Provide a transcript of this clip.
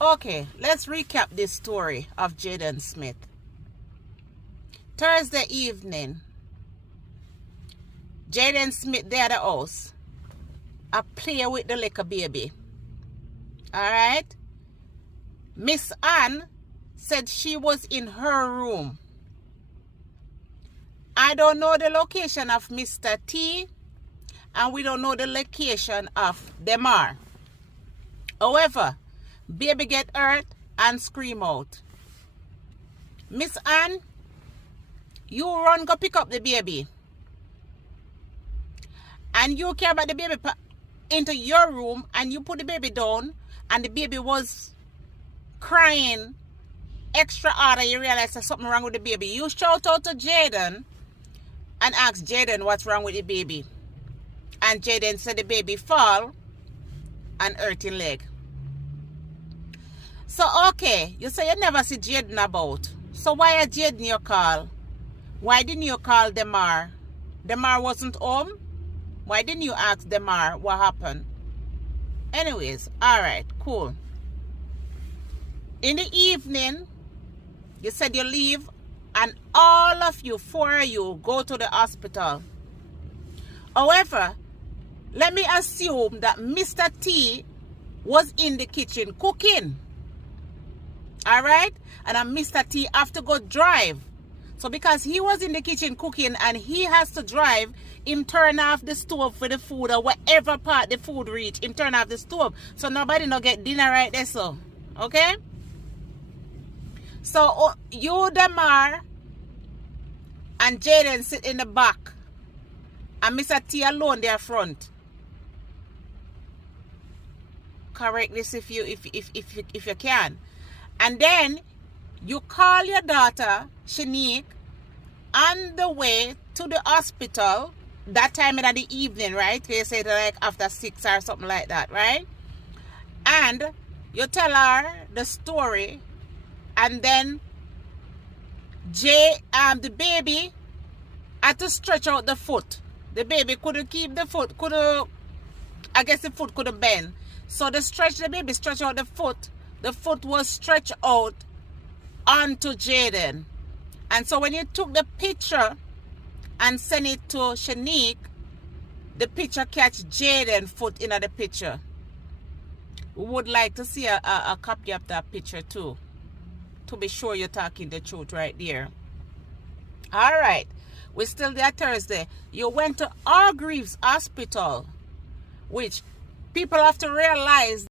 Okay, let's recap this story of Jayden Smith. Thursday evening, Jayden Smith there at the house. I play with the little baby. Alright? Miss Ann said she was in her room. I don't know the location of Mr. T, and we don't know the location of Demar. However, baby get hurt and scream out. Miss Ann, you run go pick up the baby. And you carry about the baby into your room and you put the baby down and the baby was crying extra hard and you realize there's something wrong with the baby. You shout out to Jayden and ask Jayden what's wrong with the baby. And Jayden said the baby fall and hurt his leg. So okay, you say you never see Jayden about. So why are Jayden you call? Why didn't you call Demar? Demar wasn't home? Why didn't you ask Demar what happened? Anyways, alright, cool. In the evening, you said you leave and all of you, 4 of you, go to the hospital. However, let me assume that Mr. T was in the kitchen cooking. Alright? And Mr. T have to go drive. So because he was in the kitchen cooking and he has to drive, him turn off the stove for the food or whatever part the food reach, him turn off the stove. So nobody no get dinner right there, so. Okay? So you, Demar, and Jayden sit in the back. And Mr. T alone there front. Correct this if you can. And then you call your daughter, Shanique, on the way to the hospital, that time in the evening, right? They say like after 6 or something like that, right? And you tell her the story, and then the baby had to stretch out the foot. The baby couldn't keep the foot, I guess the foot couldn't bend. So the baby stretched out the foot. The foot was stretched out onto Jayden. And so when you took the picture and sent it to Shanique, the picture catch Jayden foot in the picture. We would like to see a copy of that picture too, to be sure you're talking the truth right there. Alright, we're still there Thursday. You went to Hargreaves Hospital, which people have to realize